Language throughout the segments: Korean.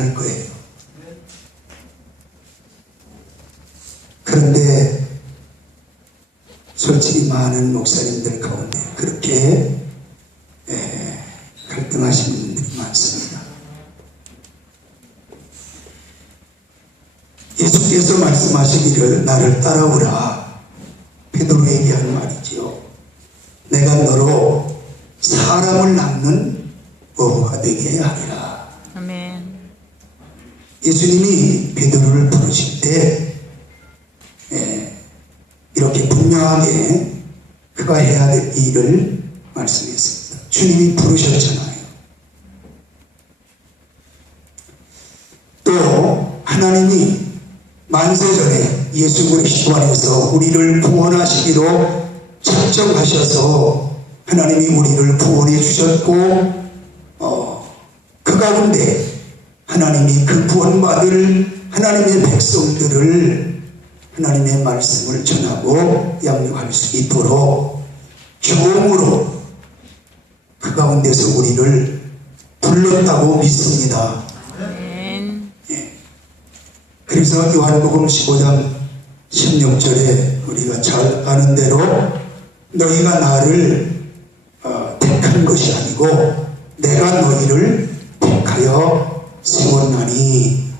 않을 거예요. 그런데 솔직히 많은 목사님들 가운데 그렇게 갈등하시는 분들이 많습니다. 예수께서 말씀하시기를 나를 따라오라. 베드로에게 하는 말이지요. 내가 너로 사람을 낳는 어부가 되게 하리라. 아멘. 예수님이 베드로를 부르실 때 이렇게 분명하게 그가 해야 될 일을 말씀했습니다. 주님이 부르셨잖아요. 또 하나님이 만세전에 예수 그리스도 안에서 우리를 구원하시기로 작정하셔서 하나님이 우리를 구원해 주셨고 그 가운데 하나님이 그 구원받을 하나님의 백성들을 하나님의 말씀을 전하고 양육할 수 있도록 종으로 그 가운데서 우리를 불렀다고 믿습니다. 아멘. 그래서 요한복음 15장 16절에 우리가 잘 아는 대로 너희가 나를 택한 것이 아니고 내가 너희를 택하여 세웠나니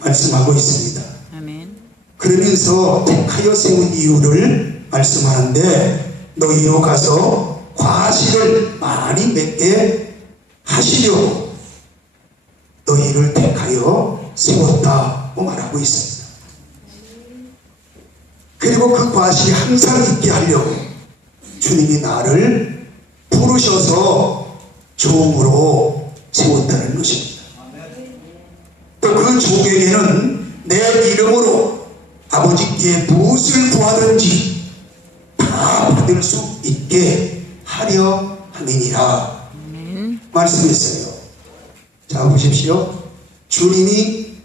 말씀하고 있습니다. 아멘. 그러면서 택하여 세운 이유를 말씀하는데 너희로 가서 과실을 많이 맺게 하시려고 너희를 택하여 세웠다고 말하고 있습니다. 그리고 그 과실이 항상 있게 하려고 주님이 나를 부르셔서 종으로 세웠다는 것입니다. 또 그 종에게는 내 이름으로 아버지께 무엇을 구하든지 다 받을 수 있게 하려 함이니라 말씀했어요. 자 보십시오. 주님이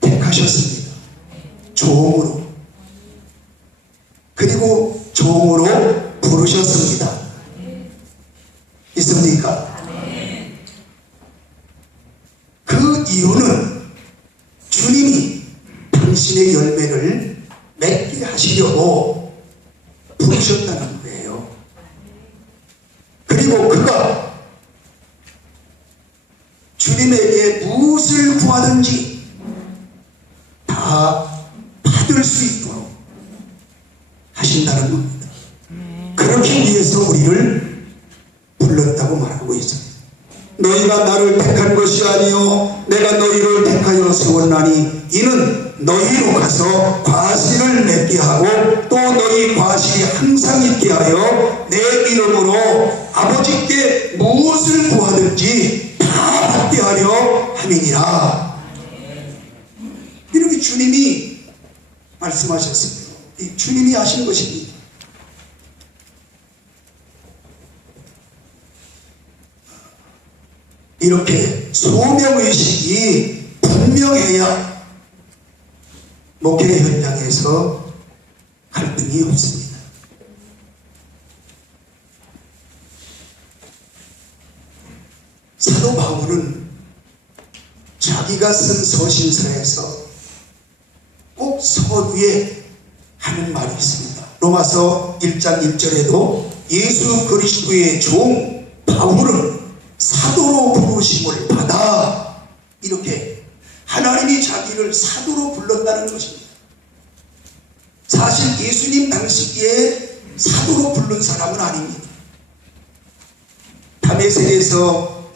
택하셨습니다. 종으로. 그리고 종으로 부르셨습니다. 있습니까? 그 이유는 주님이 당신의 열매를 맺게 하시려고 부르셨다는 거예요. 그리고 그가 주님에게 무엇을 구하든지 다 받을 수 있도록 하신다는 겁니다. 그렇게 위해서 우리를 불렀다고 말하고 있습니다. 너희가 나를 택한 것이 아니요 내가 너희를 택하여 세웠나니 이는 너희로 가서 과실을 맺게 하고 또 너희 과실이 항상 있게 하여 내 이름으로 아버지께 무엇을 구하든지 다 받게 하려 함이니라. 이렇게 주님이 말씀하셨습니다. 주님이 하신 것입니다. 이렇게 소명의식이 분명해야 목회 현장에서 갈등이 없습니다. 사도 바울은 자기가 쓴 서신서에서 꼭 서두에 하는 말이 있습니다. 로마서 1장 1절에도 예수 그리스도의 종 바울은 사도로 부르심을 받아 이렇게 하나님이 자기를 사도로 불렀다는 것입니다. 사실 예수님 당시기에 사도로 부른 사람은 아닙니다. 다메섹에서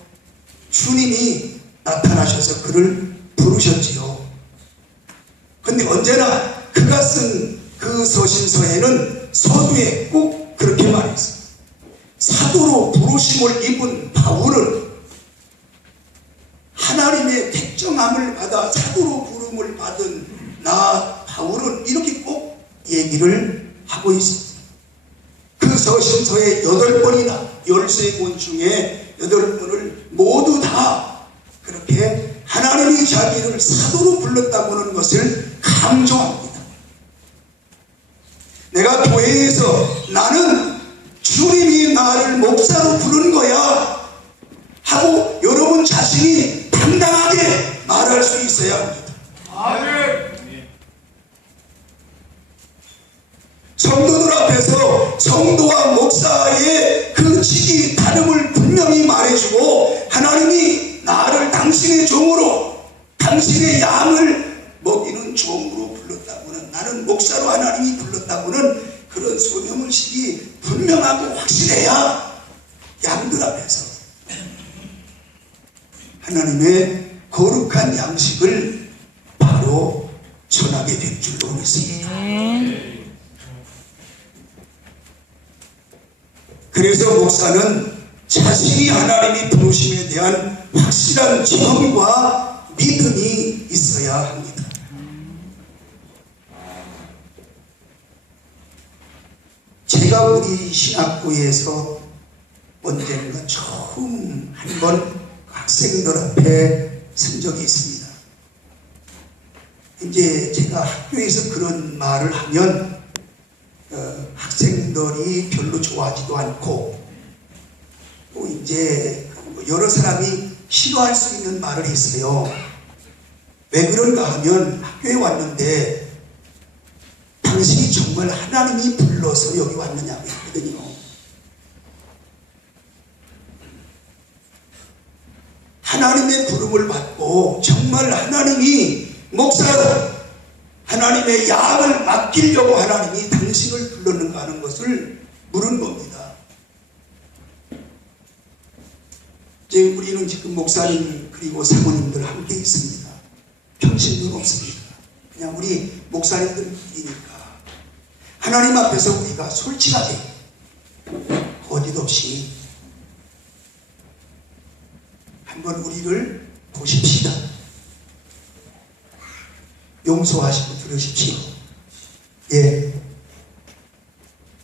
주님이 나타나셔서 그를 부르셨지요. 근데 언제나 그가 쓴 그 서신서에는 서두에 꼭 그렇게 말했어요. 사도로 부르심을 입은 바울은 하나님의 택정함을 받아 사도로 부름을 받은 나 바울은 이렇게 꼭 얘기를 하고 있습니다. 그 서신서의 8번이나 13권 중에 8번을 모두 다 그렇게 하나님이 자기를 사도로 불렀다고 하는 것을 강조합니다. 내가 교회에서 나는 주님이 나를 목사로 부른 거야 하고 여러분 자신이 당당하게 말할 나갈 수 있어야 합니다. 아멘. 성도들 앞에서 성도와 목사의 그 직위 다름을 분명히 말해주고, 하나님이 나를 당신의 종으로, 당신의 양을 먹이는 종으로 불렀다고는, 나는 목사로 하나님이 불렀다고는 그런 소명의식이 분명하고 확실해야 양들 앞에서 하나님의 거룩한 양식을 바로 전하게 될 줄로 믿습니다. 그래서 목사는 자신이 하나님이 부르심에 대한 확실한 지형과 믿음이 있어야 합니다. 제가 우리 신학부에서 언젠가 처음 한번 학생들 앞에 선 적이 있습니다. 이제 제가 학교에서 그런 말을 하면 학생들이 별로 좋아하지도 않고, 또 이제 여러 사람이 싫어할 수 있는 말을 했어요. 왜 그런가 하면, 학교에 왔는데 당신이 정말 하나님이 불러서 여기 왔느냐고 했거든요. 하나님의 부름을 받고 정말 하나님이 목사로 하나님의 양을 맡기려고 하나님이 당신을 불렀는가 하는 것을 물은 겁니다. 이제 우리는 지금 목사님 그리고 사모님들 함께 있습니다. 평신도 없습니다. 그냥 우리 목사님들이니까 하나님 앞에서 우리가 솔직하게 거짓 없이 한번 우리를 보십시다. 용서하시고 들으십시오. 예,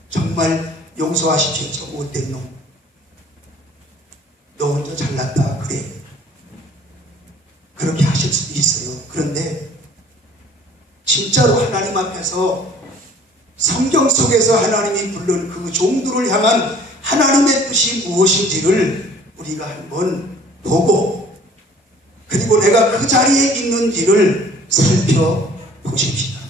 정말 용서하십시오. 저 못된 놈, 너 혼자 잘났다 그래, 그렇게 하실 수도 있어요. 그런데 진짜로 하나님 앞에서 성경 속에서 하나님이 부른 그 종들을 향한 하나님의 뜻이 무엇인지를 우리가 한번 보고, 그리고 내가 그 자리에 있는지를 살펴보십시다.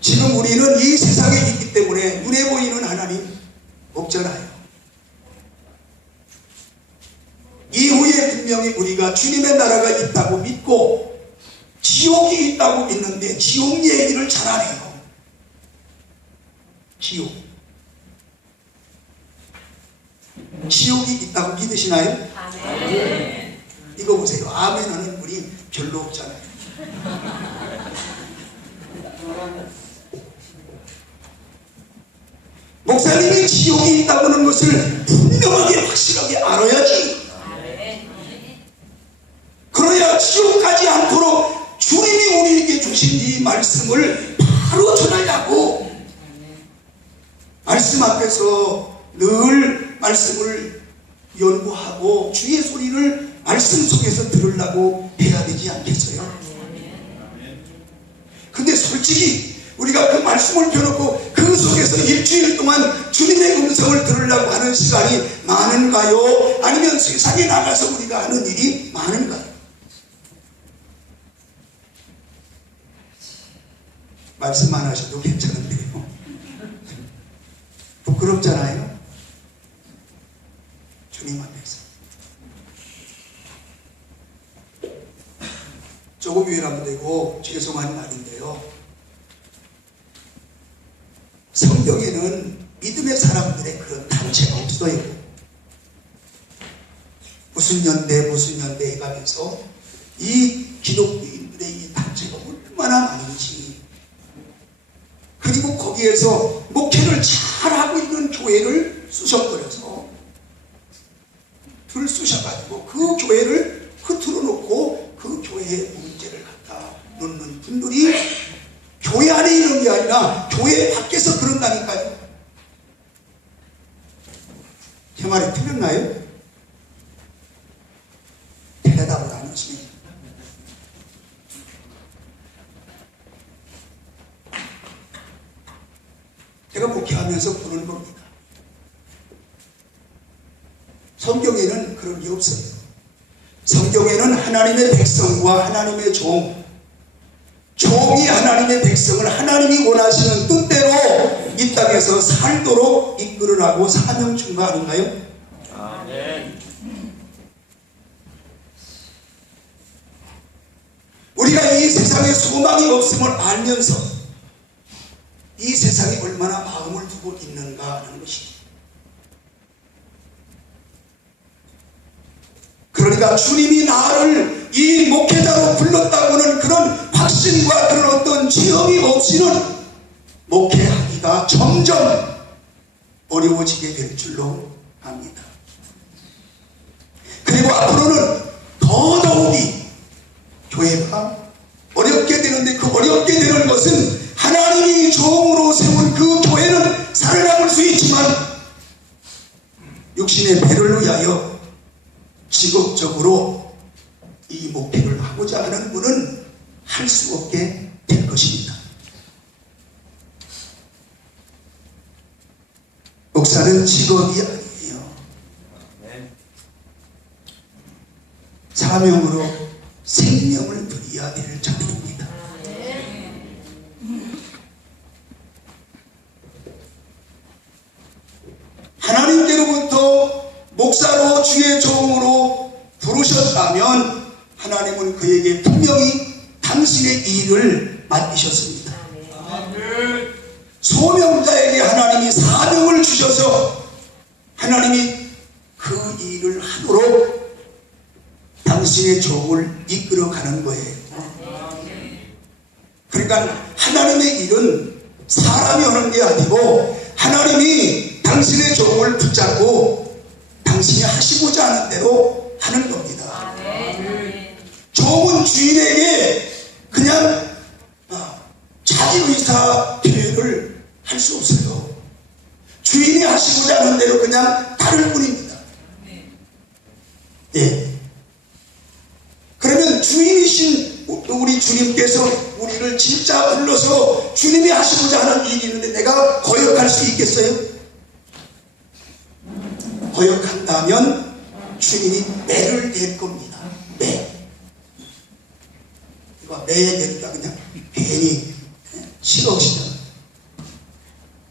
지금 우리는 이 세상에 있기 때문에 눈에 보이는 하나님 없잖아요. 이후에 분명히 우리가 주님의 나라가 있다고 믿고 지옥이 있다고 믿는데 지옥 얘기를 잘 안 해요. 지옥이 있다고 믿으시나요? 아멘. 이거 보세요. 아멘 하는 분이 별로 없잖아요. 목사님이 지옥이 있다고 하는 것을 분명하게 확실하게 알아야지. 그래야 지옥 가지 않도록 주님이 우리에게 주신 이 말씀을 바로 전하려고, 말씀 앞에서 늘 말씀을 연구하고 주의 소리를 말씀 속에서 들으려고 해야 되지 않겠어요? 근데 솔직히 우리가 그 말씀을 펴놓고 그 속에서 일주일 동안 주님의 음성을 들으려고 하는 시간이 많은가요? 아니면 세상에 나가서 우리가 하는 일이 많은가요? 말씀 안 하셔도 괜찮은데요. 부끄럽잖아요. 주님 앞에서. 조금 유일하면 되고 죄송한 말인데요. 성경에는 믿음의 사람들의 그런 단체가 없어요. 무슨 연대 해가면서 이 기독교인들의 이 단체가 얼마나 많은지, 그리고 거기에서 목회를 잘하고 있는 교회를 쑤셔버려서 들쑤셔가지고 그 교회를 흐트러 놓고 그 교회의 문제를 갖다 놓는 분들이 교회 안에 있는 게 아니라 교회 밖에서 그런다니까요. 제 말이 틀렸나요? 대답을 안 하시네요. 제가 목회하면서 보는 겁니다. 성경에는 그런 게 없어요. 성경에는 하나님의 백성과 하나님의 종이 하나님의 백성을 하나님이 원하시는 뜻대로 이 땅에서 살도록 이끌으라고 사명 준 거 아닌가요? 아멘. 우리가 이 세상에 소망이 없음을 알면서 이 세상에 얼마나 마음을 두고 있는가 하는 것이죠. 그러니까 주님이 나를 이 목회자로 불렀다고는 그런 확신과 그런 어떤 지형이 없이는 목회하기가 점점 어려워지게 될 줄로 압니다. 그리고 앞으로는 더더욱이 교회가 어렵게 되는데, 그 어렵게 되는 것은 하나님이 종으로 세운 그 교회는 살아남을 수 있지만 육신의 배를 위하여 직업적으로 이 목회를 하고자 하는 분은 할 수 없게 될 것입니다. 목사는 직업이 아니에요. 사명으로 생명을 드려야 될 자들입니다. 하나님께로부터 목사로 주의 종으로 부르셨다면 하나님은 그에게 분명히 당신의 일을 맡기셨습니다. 소명자에게 하나님이 사명을 주셔서 하나님이 그 일을 하도록 당신의 종을 이끌어가는 거예요. 그러니까 하나님의 일은 사람이 하는 게 아니고 하나님이 당신의 종을 붙잡고 당신이 하시고자 하는 대로 하는 겁니다. 종은 주인에게 그냥 자기 의사 표현을 할 수 없어요. 주인이 하시고자 하는 대로 그냥 따를 뿐입니다. 예. 그러면 주인이신 우리 주님께서 우리를 진짜 불러서 주님이 하시고자 하는 일이 있는데 내가 거역할 수 있겠어요? 거역한다면 주님이 매를 댈 겁니다. 매. 이거 매에 대니까 그냥 괜히 싫어하시잖아요.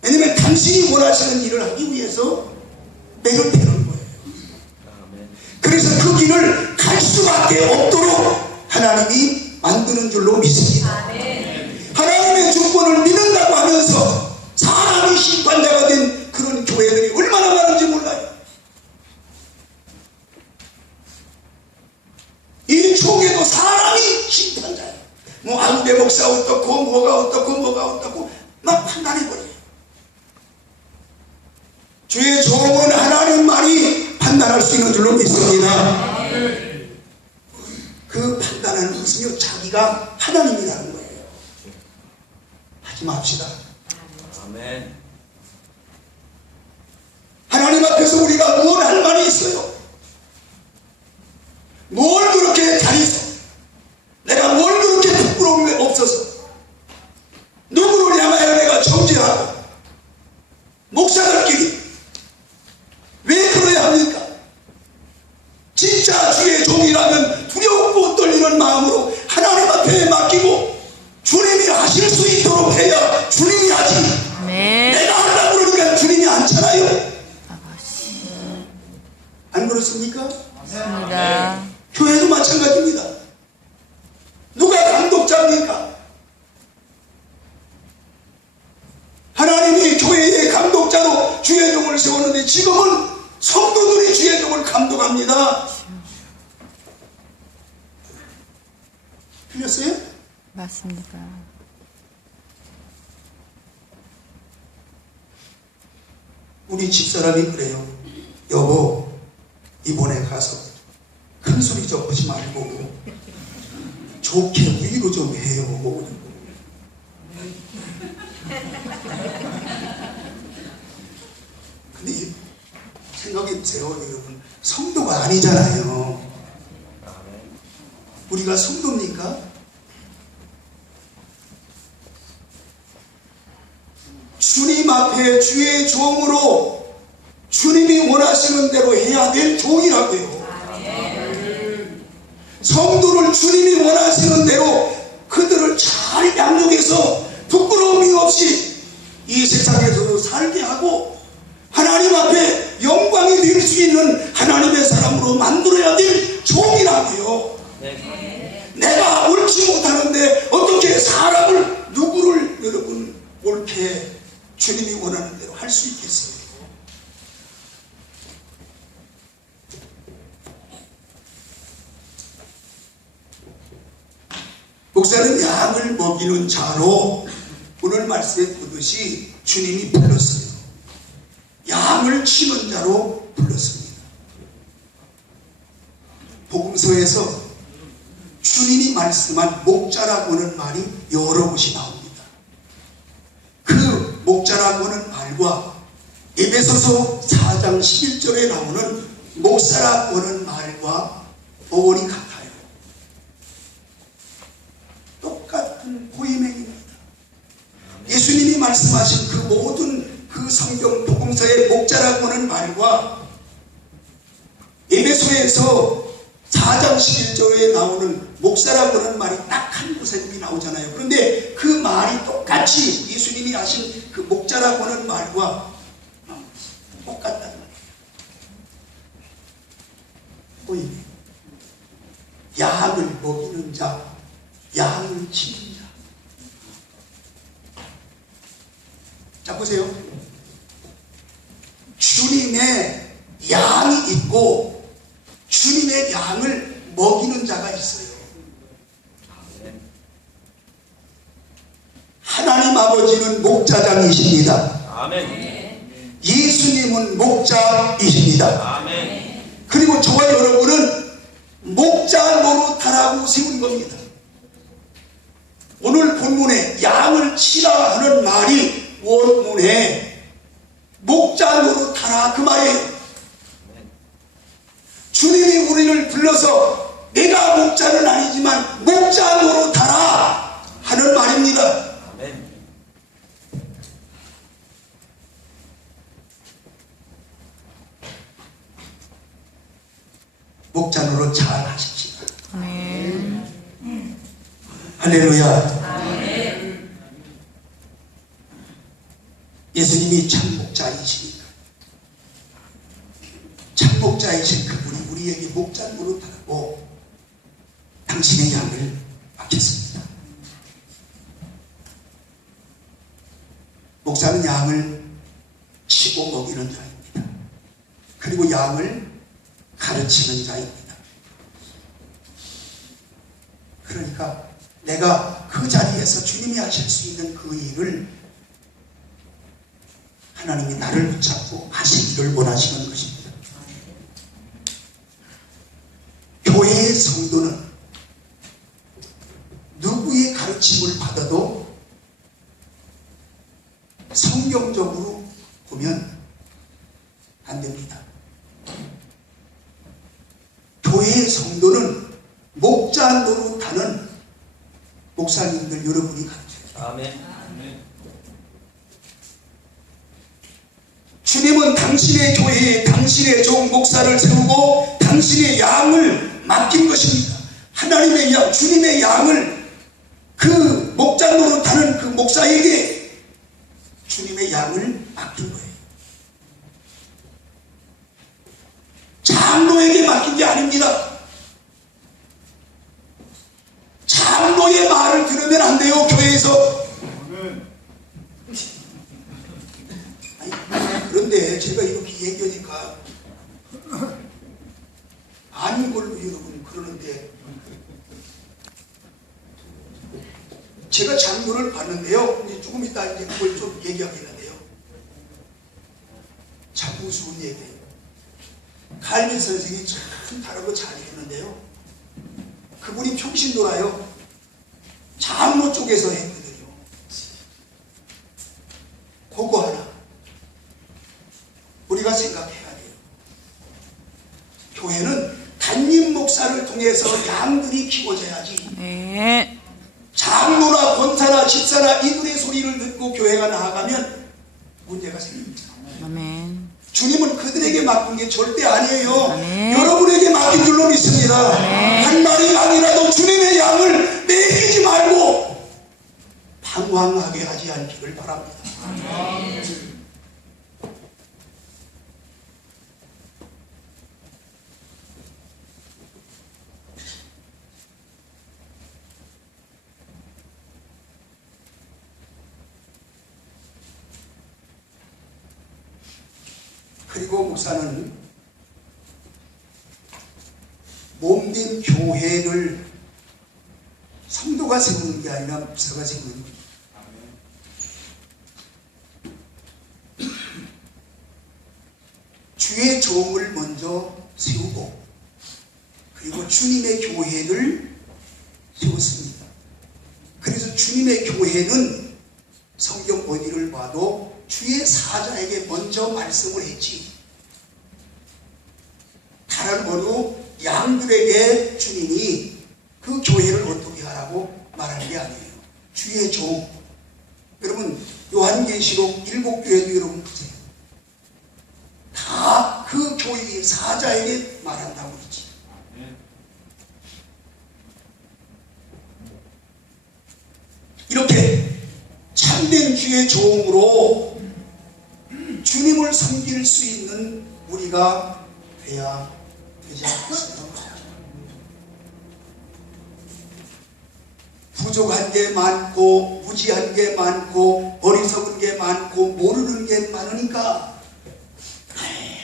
왜냐면 당신이 원하시는 일을 하기 위해서 매를 대는 거예요. 그래서 그 길을 갈 수밖에 없도록 하나님이 만드는 줄로 믿습니다. 하나님의 주권을 믿는다고 하면서 사람이 심판자가 된 그런 교회들이 얼마나 많은지 몰라요. 이 총에도 사람이 심판자예요. 뭐 안배 목사 어떻고 뭐가 어떻고 막 판단해버려요. 주의 종은 하나님만이 판단할 수 있는 줄로 믿습니다. 그 판단하는 것은요, 자기가 하나님이라는 거예요. 하지 맙시다. 아멘. 하나님 앞에서 우리가 뭘 할 말이 있어요? 뭘 그렇게 다니서 내가 뭘 그렇게 부끄러운 게 없어서 누구를 향하여 내가 정죄하고 목사들끼리 왜 그래야 합니까? 진짜 주의 종이라면 두렵고 떨리는 마음으로 하나님 앞에 맡기고 주님이 하실 수 있도록 해야 주님이 하지. 내가 하려고 그러니까 주님이 않잖아요. 안 그렇습니까? 맞습니다. 교회도 마찬가지입니다. 누가 감독자입니까? 하나님이 교회의 감독자로 주의 종을 세웠는데 지금은 성도들이 주의 종을 감독합니다. 틀렸어요? 맞습니다. 우리 집사람이 그래요. 여보, 이번에 가서 큰 소리 좀 하지 말고 좋게 위로 좀 해요. 근데 생각해보세요, 여러분. 성도가 아니잖아요. 우리가 성도입니까? 주님 앞에 주의 종으로 주님이 원하시는 대로 해야 될 종이라고요. 성도를 주님이 원하시는 대로 그들을 잘 양육해서 부끄러움이 없이 이 세상에서도 살게 하고 하나님 앞에 영광이 될 수 있는 하나님의 사람으로 만들어야 될 종이라고요. 내가 옳지 못하는데 어떻게 사람을 누구를 여러분 옳게 주님이 원하는 대로 할 수 있겠어요? 목사는 양을 먹이는 자로 오늘 말씀에 보듯이 주님이 불렀어요. 양을 치는 자로 불렀습니다. 복음서에서 주님이 말씀한 목자라고 하는 말이 여러 곳이 나옵니다. 그 목자라고 하는 말과 에베소서 4장 11절에 나오는 목사라고 하는 말과 어원이 같아요. 똑같은 고임행입니다. 예수님이 말씀하신 그 모든 그 성경 복음서의 목자라고 하는 말과 에베소에서 4장 11절에 나오는 목사라고 하는 말이 딱 한 곳에 나오잖아요. 그런데 그 말이 똑같이 예수님이 하신 그 목자라고 하는 말과 똑같다는 말이에요. 고임행. 양을 먹이는 자, 양을 치는 자. 자, 보세요. 주님의 양이 있고 주님의 양을 먹이는 자가 있어요. 하나님 아버지는 목자장이십니다. 아멘. 예수님은 목자이십니다. 아멘. 그리고 저와 여러분은 목자 노릇하라고 세운 겁니다. 오늘 본문에 양을 치라 하는 말이 원문에 목자 노릇하라 그 말이에요. 주님이 우리를 불러서 내가 목자는 아니지만 목자 노릇하라 하는 말입니다. 아멘. 목자 노릇 잘 하십시다. 아멘. 할렐루야. 예수님이 참 목자이십니다. 참 목자이신 그분이 우리에게 목자 노릇하라고 당신의 양을 맡겼습니다. 목사는 양을 치고 먹이는 자입니다. 그리고 양을 가르치는 자입니다. 그러니까 내가 그 자리에서 주님이 하실 수 있는 그 일을 하나님이 나를 붙잡고 하시기를 원하시는 것입니다. 교회의 성도는 누구의 가르침을 받아도 성경적으로 보면 안 됩니다. 교회의 성도는 목자 노릇하는 목사님들 여러분이 가르쳐요. 아멘. 주님은 당신의 교회에 당신의 종 목사를 세우고 당신의 양을 맡긴 것입니다. 하나님의 양, 주님의 양을 그 목자 노릇하는 그 목사에게 주님의 양을 맡긴 거예요. 장로에게 맡긴 게 아닙니다. 장로의 말을 들으면 안 돼요, 교회에서. 아니, 그런데 제가 이렇게 얘기하니까 아닌 걸로 여러분 그러는데, 제가 장로를 봤는데요. 이제 조금 이따 이제 그걸 좀 얘기하겠는데요. 참 우스운 얘기예요. 갈빈 선생이 참 다른 거 잘 했는데요. 그분이 평신도라요. 장로 쪽에서 했거든요. 그거 하나 우리가 생각해야 돼요. 교회는 담임 목사를 통해서 양들이 키워져야지. 네. 장로나 권사나 집사나 이들의 소리를 듣고 교회가 나아가면 문제가 생깁니다. 아멘. 주님은 그들에게 맡긴 게 절대 아니에요. 아멘. 여러분에게 맡긴 줄로 믿습니다. 아멘. 한 마리 양이라도 주님의 양을 매기지 말고 방황하게 하지 않기를 바랍니다. 그리고 목사는 몸된 교회를 성도가 세우는 게 아니라 목사가 세우는 겁니다. 주의 종을 먼저 세우고 그리고 주님의 교회를 세웠습니다. 그래서 주님의 교회는 성경 어디를 봐도 주의 사자에게 먼저 말씀을 했지. 다른 어느 양들에게 주님이 그 교회를 어떻게 하라고 말한 게 아니에요. 주의 종. 여러분 요한계시록 7교회도 여러분 보세요. 다 그 교회의 사자에게 말한다고 그러지. 이렇게 참된 주의 종으로 주님을 섬길 수 있는 우리가 돼야 되지 않겠어요? 부족한 게 많고 무지한 게 많고 어리석은 게 많고 모르는 게 많으니까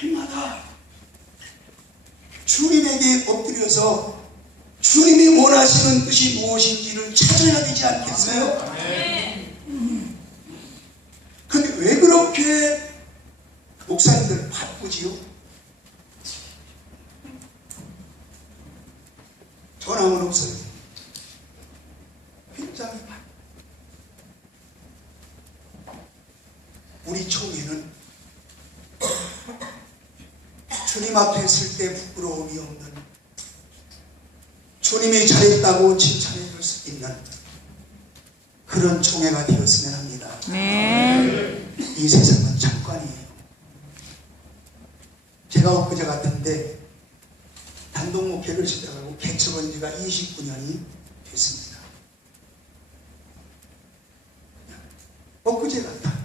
날마다 주님에게 엎드려서 주님이 원하시는 뜻이 무엇인지를 찾아야 되지 않겠어요? 근데 왜 그렇게 목사님들 바쁘지요? 전함은 없어요. 굉장히 바쁘. 우리 총회는 주님 앞에 설 때 부끄러움이 없는, 주님이 잘했다고 칭찬해 줄 수 있는 그런 총회가 되었으면 합니다. 네. 이 세상은 잠깐이에요. 제가 엊그제 같은데 단독 목회를 시작하고 개척한 지가 29년이 됐습니다. 엊그제 같아.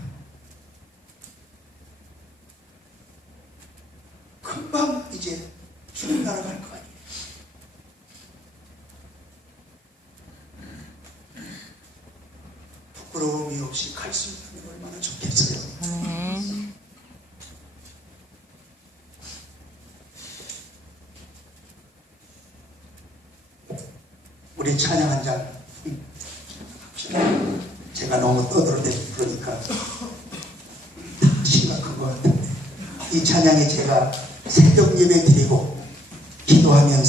금방 이제 주님 나라 갈 거 아니에요. 부끄러움이 없이 갈 수 있다면 얼마나 좋겠어요. 아멘. 우리 찬양 한 장. 제가 너무 떠들어대고 그러니까 심각한 것 같은데 이 찬양이 제가 새벽 예배 드리고 기도하면서